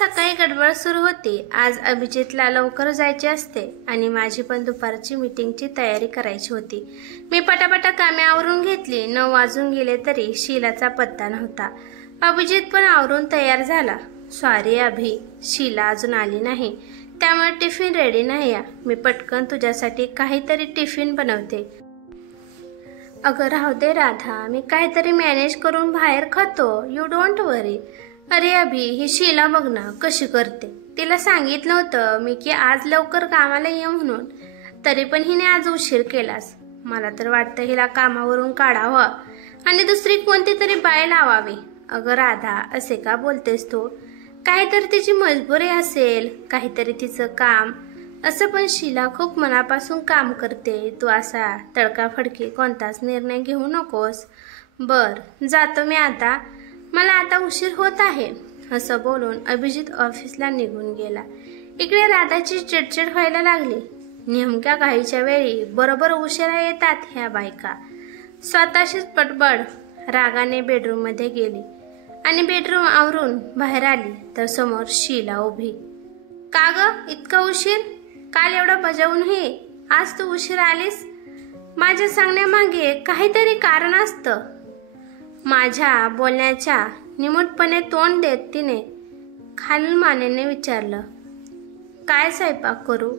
सकाळी गडबड सुरू होती। आज अभिजितला लवकर जायचे असते आणि माझी पण दुपारची मीटिंगची तयारी करायची होती। मी पटापटा कामे आवरून घेतली। 9 वाजून गेले तरी शीलाचा पत्ता नव्हता। अभिजित पण आवरून तयार झाला। सॉरी अभि, शीला अजून आली नाही, त्यामुळे टिफिन रेडी नाही। मी पटकन तुझ्यासाठी काहीतरी टिफिन बनवते। अगं राहू दे राधा, मी काहीतरी मॅनेज करून बाहेर खातो, यू डोंट वरी। अरे अभि, ही शीला बघ ना कशी करते। तिला सांगितलं होतं मी की आज लवकर कामाला ये म्हणून, तरी पण हिने आज उशीर केलास। मला तर वाटतं हिला कामावरून काढावं आणि दुसरी कोणती तरी बाई लावावी। अगं राधा, असे का बोलतेस तू? काहीतरी तिची मजबुरी असेल, काहीतरी तिचं काम असं, पण शीला खूप मनापासून काम करते। तू असा तडकाफडकी कोणताच निर्णय घेऊ नकोस। बर, जातो मी आता, मला आता उशीर होत आहे। असं बोलून अभिजित ऑफिसला निघून गेला। इकडे राधाची चिडचिड व्हायला लागली। नेमक्या घाईच्या वेळी बरोबर उशिरा येतात ह्या बायका। स्वतःशीच पटबड रागाने बेडरूममध्ये गेली आणि बेडरूम आवरून बाहेर आली तर समोर शीला उभी। का ग इतका उशीर? काल एवढं बजावूनही आज तू उशीर आलीस? माझ्या सांगण्यामागे काहीतरी कारण असतं। माझ्या बोलण्याच्या निमूटपणे तोंड देत तिने खालील मानेने विचारलं, काय स्वयंपाक करू?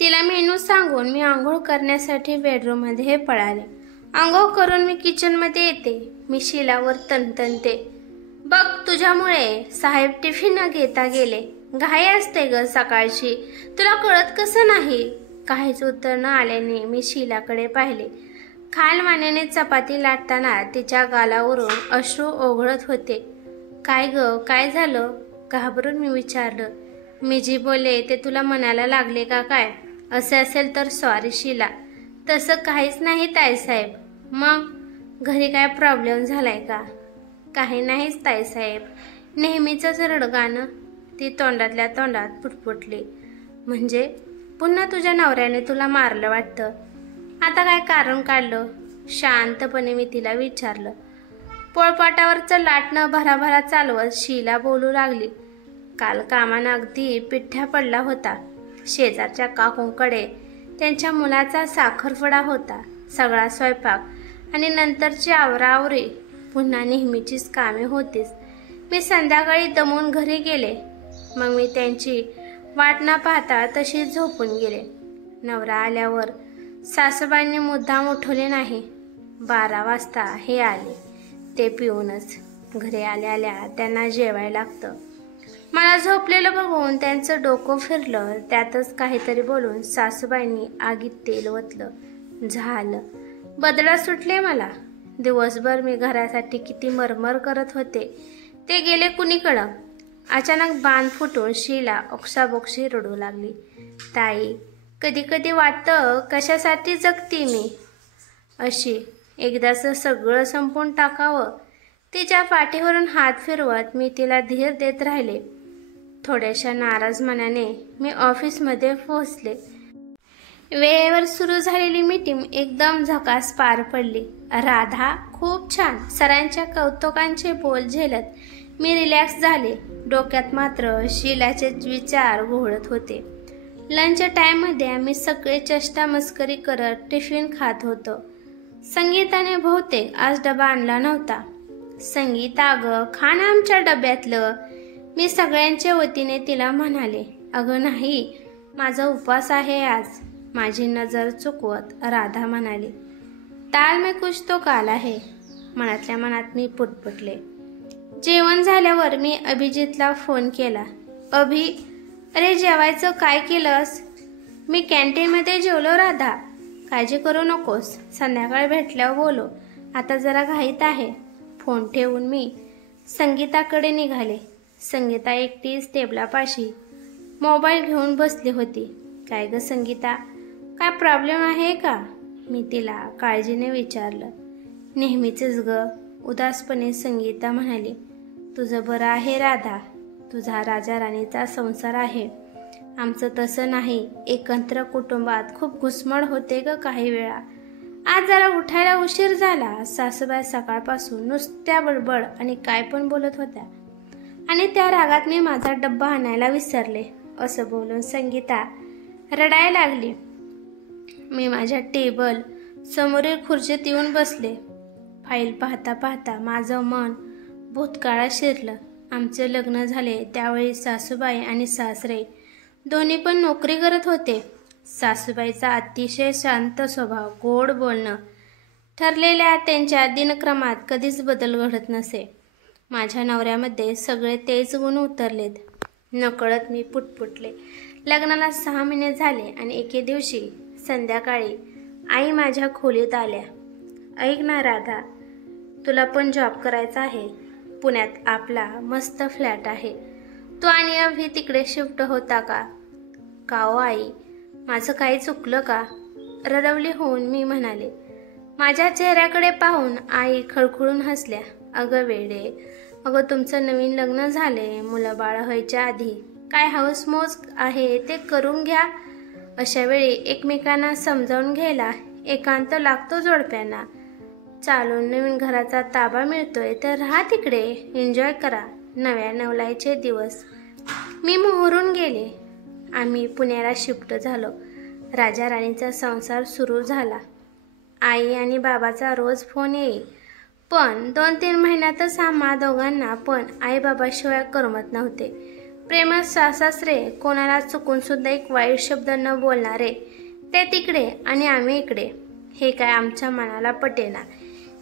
तिला मेनू सांगून मी आंघोळ करण्यासाठी बेडरूममध्ये पळाले। आंघोळ करून मी किचनमध्ये येते। मी शीलावर तणतणते, बघ तुझ्यामुळे साहेब टिफिन न घेता गेले। घाई असते ग सकाळची, तुला कळत कसं नाही? काहीच उत्तर न आल्याने मी शीलाकडे पाहिले। खाल मानेने चपाती लाटताना तिच्या गालावरून अश्रू ओघळत होते। काय ग, काय झालं? घाबरून मी विचारलं। मी जी बोलले ते तुला मनाला लागले का काय? असे असेल तर सॉरी शीला, तसं काहीच नाही ताईसाहेब। मग घरी काय प्रॉब्लेम झालाय का? काही नाहीच ताईसाहेब, नेहमीचंच रडगाणं। ती तोंडातल्या तोंडात पुटपुटली, म्हणजे पुन्हा तुझ्या नवऱ्याने तुला मारलं वाटतं? आता काय कारण काढलं? शांतपणे मी तिला विचारलं। पोळपाटावरचं लाटणं भराभरा चालवत शीला बोलू लागली, काल कामानं अगदी पिठ्ठा पडला होता। शेजारच्या काकूंकडे त्यांच्या मुलाचा साखरपुडा होता। सगळा स्वयंपाक आणि नंतरची आवराआवरी, पुन्हा नेहमीचीच कामे होतीच। मी संध्याकाळी दमून घरी गेले। मग मी त्यांची वाट न पाहता तशीच झोपून गेले। नवरा आल्यावर सासूबाईंनी मुद्दाम उठवले नाही। 12 वाजता हे आले, ते पिऊनच। घरी आल्या आल्या त्यांना जेवायला लागतं। मला झोपलेलं बघून त्यांचं डोकं फिरलं। त्यातच काहीतरी बोलून सासूबाईंनी आगीत तेल ओतलं। झालं, बदला सुटले मला। दिवसभर मी घरासाठी किती मरमर करत होते, ते गेले कुणीकडं? अचानक बांध फुटून शीला ओक्साबोक्शी रडू लागली। ताई, कधी कधी वाटतं कशासाठी जगती मी अशी, एकदाचं सगळं संपून टाकावं। तिच्या पाठीवरून हात फिरवत मी तिला धीर देत राहिले। थोड्याशा नाराज मनाने मी ऑफिसमध्ये पोहोचले। वेळेवर सुरू झालेली मीटिंग एकदम झकास पार पडली। राधा खूप छान, सरांच्या कौतुकांचे बोल झेलत मी रिलॅक्स झाले। डोक्यात मात्र शीलाचेच विचार घोळत होते। लंच टाइममध्ये आम्ही सगळे चेष्टा मस्करी करत टिफिन खात होतो। संगीताने बहुतेक आज डबा आणला नव्हता। संगीता अगं, खा ना आमच्या डब्यातलं, मी सगळ्यांच्या वतीने तिला म्हणाले। अगं नाही, माझा उपवास आहे आज, माझी नजर चुकवत राधा म्हणाली। दाल में कुछ तो काला है, मनातल्या मनात मी पुटपुटले। जेवण झाल्यावर मी अभिजितला फोन केला। अभि, अरे जेवायचं काय केलंस? मी कॅन्टीनमध्ये जेवलो राधा, काळजी करू नकोस, संध्याकाळी भेटल्यावर बोलो, आता जरा घाईत आहे। फोन ठेवून मी संगीताकडे निघाले। संगीता एकटीच टेबलापाशी मोबाईल घेऊन बसली होती। काय ग संगीता, काय प्रॉब्लेम आहे का? मी तिला काळजीने विचारलं। नेहमीचंच ग, उदासपणे संगीता म्हणाली। तुझं बरं आहे राधा, तुझा राजा राणीचा संसार आहे, आमचं तसं नाही। एकत्र कुटुंबात खूप घुसमड होते ग काही वेळा। आज जरा उठायला उशीर झाला। सासूबाई सकाळपासून नुसत्या बडबड आणि काय पण बोलत होत्या। आणि त्या रागात मी माझा डब्बा आणायला विसरले असं बोलून संगीता रडायला लागली. मी माझ्या टेबल समोरील खुर्चीत येऊन बसले. फाईल पाहता पाहता माझं मन भूतकाळात शिरलं. आमचे लग्न झाले त्यावेळी सासूबाई आणि सासरे दोन्ही पण नोकरी करत होते. सासूबाईचा अतिशय शांत स्वभाव, गोड बोलणं, ठरलेल्या त्यांच्या दिनक्रमात कधीच बदल घडत नसे. माझ्या नवऱ्यामध्ये सगळे तेच गुण उतरलेत. नकळत मी पुटपुटले. लग्नाला 6 महिने झाले आणि एके दिवशी संध्याकाळी आई माझ्या खोलीत आल्या. ऐक ना राधा, तुला पण जॉब करायचा आहे. पुण्यात आपला मस्त फ्लॅट आहे. तू आणि अभि तिकडे शिफ्ट होता का? का हो आई, माझं काही चुकलं का? रडवली होऊन मी म्हणाले. माझ्या चेहऱ्याकडे पाहून आई खळखळून हसल्या. अगं वेडे, अगं तुमचं नवीन लग्न झाले, मुलं बाळ व्हायच्या आधी काय हौसमौज आहे ते करून घ्या. अशा वेळी एकमेकांना समजावून घ्यायला एकांत लागतो जोडप्यांना. चालून नवीन घराचा ताबा मिळतोय तर राहा तिकडे, एन्जॉय करा नव्या नवलाईचे दिवस. मी मोहरून गेले. आम्ही पुण्याला शिफ्ट झालो. राजा राणीचा संसार सुरू झाला. आई आणि बाबाचा रोज फोन येई, पण 2-3 महिन्यातच आम्हा दोघांना पण आई बाबाशिवाय करमत नव्हते. प्रेमात सासरे, कोणाला चुकून सुद्धा एक वाईट शब्द न बोलणारे, ते तिकडे आणि आम्ही इकडे. हे काय आमच्या मनाला पटेना.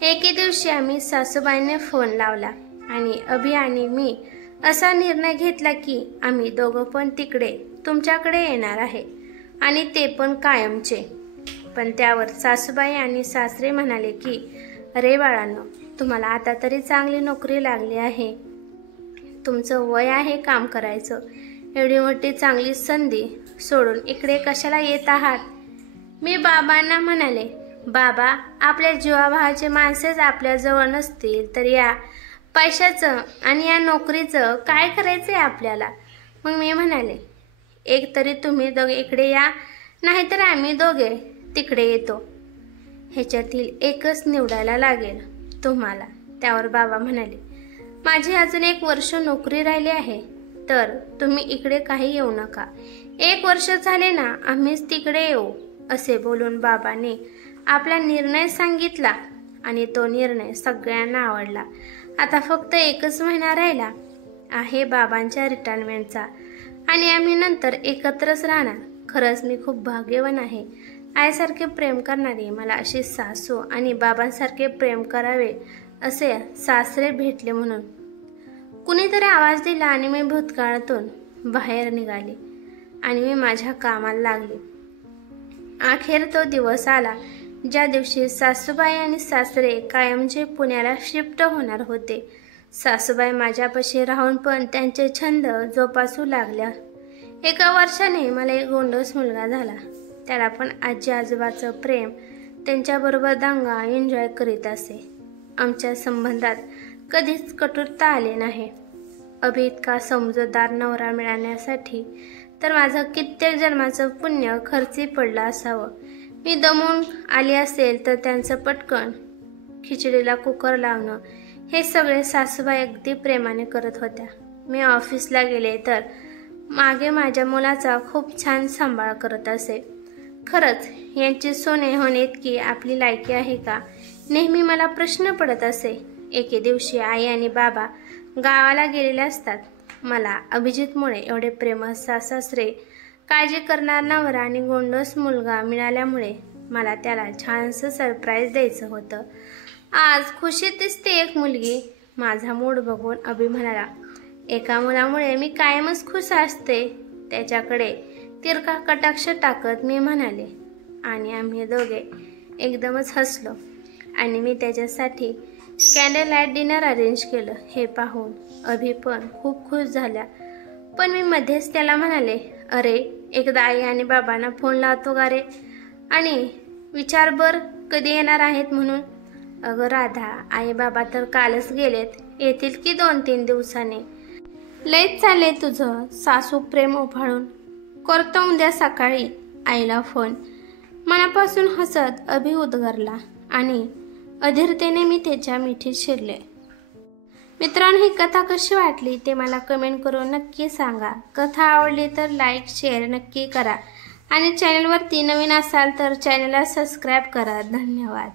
एके दिवशी आम्ही सासूबाईंनी फोन लावला आणि अभि आणि मी असा निर्णय घेतला की आम्ही दोघं पण तिकडे तुमच्याकडे येणार आहे आणि ते पण कायमचे. पण त्यावर सासूबाई आणि सासरे म्हणाले की अरे बाळांनो, तुम्हाला आता तरी चांगली नोकरी लागली आहे, तुमचं वय आहे काम करायचं, एवढी मोठी चांगली संधी सोडून इकडे कशाला येत आहात? मी बाबांना म्हणाले, बाबा, आपल्या जीवाभावाचे माणसेच आपल्याजवळ नसतील तर या पैशाचं आणि या नोकरीचं काय करायचं आहे आपल्याला? मग मी म्हणाले, एक तरी तुम्ही दोघे इकडे या, नाहीतर आम्ही दोघे तिकडे येतो. ह्याच्यातील एकच निवडायला लागेल तुम्हाला. त्यावर बाबा म्हणाले, माझी अजून 1 वर्ष नोकरी राहिली आहे, तर तुम्ही इकडे काही येऊ नका. 1 वर्ष झाले ना आम्हीच तिकडे येऊ. असे बोलून बाबांनी आपला निर्णय सांगितला आणि तो निर्णय सगळ्यांना आवडला. आता फक्त 1च महिना राहिला आहे बाबांच्या रिटायरमेंटचा आणि आम्ही नंतर एकत्रच राहणार. खरंच मी खूप भाग्यवान आहे. आईसारखे प्रेम करणारी मला अशी सासू आणि बाबांसारखे प्रेम करावे असे सासरे भेटले म्हणून. कुणीतरी आवाज दिला आणि मी भूतकाळातून बाहेर निघाले आणि मी माझ्या कामाला लागले. अखेर तो दिवस आला ज्या दिवशी सासूबाई आणि सासरे कायमचे पुण्याला शिफ्ट होणार होते. सासूबाई माझ्यापाशी राहून पण त्यांचे छंद जोपासू लागल्या. 1 वर्षाने मला एक गोंडस मुलगा झाला. त्याला पण आजी आजोबाचं प्रेम, त्यांच्याबरोबर दंगा एन्जॉय करीत असे. आमच्या संबंधात कधीच कटुता आली नाही. अभि इतका समजूतदार नवरा मिळण्यासाठी तर माझं कित्येक जन्माचं पुण्य खर्ची पडलं असावं. मी दमून आली असेल तर त्यांचं पटकन खिचडीला कुकर लावणं हे सगळे सासूबाई अगदी प्रेमाने करत होत्या. मी ऑफिसला गेले तर मागे माझ्या मुलाचा खूप छान सांभाळ करत असे. खरंच यांची सोने होणे इतकी आपली लायकी आहे का? नेहमी मला प्रश्न पडत असे. एके दिवशी आई आणि बाबा गावाला गेलेले असतात. मला अभिजितमुळे एवढे प्रेमळ सासरे, काळजी करणार नवरा आणि गोंडस मुलगा मिळाल्यामुळे मला त्याला छानसं सरप्राईज द्यायचं होतं. आज खुशीत दिसते एक मुलगी. माझा मूड बघून अभि म्हणाला, एका मुलामुळे मी कायमच खुश असते. त्याच्याकडे तिरका कटाक्ष टाकत मी म्हणाले आणि आम्ही दोघे एकदमच हसलो आणि मी त्याच्यासाठी कॅन्डल लाईट डिनर अरेंज केलं. हे पाहून अभि पण खूप खुश झाल्या. पण मी मध्येच त्याला म्हणाले, अरे एकदा आई आणि बाबांना फोन लावतो का रे आणि विचार बर कधी येणार आहेत म्हणून. अगं राधा, आई बाबा तर कालच गेलेत, येतील की 2-3 दिवसांनी. लयच चाललंय तुझं सासू प्रेम उफाळून. करतो उद्या सकाळी आईला फोन. मनापासून हसत अभि उद्गारला आणि अधीरतेने मी त्याच्या मिठीत शिरले. मित्रांनो, ही कथा कशी वाटली ते मला कमेंट करून नक्की सांगा. कथा आवडली तर लाईक शेअर नक्की करा आणि चॅनलवरती नवीन असाल तर चॅनलला सबस्क्राईब करा. धन्यवाद.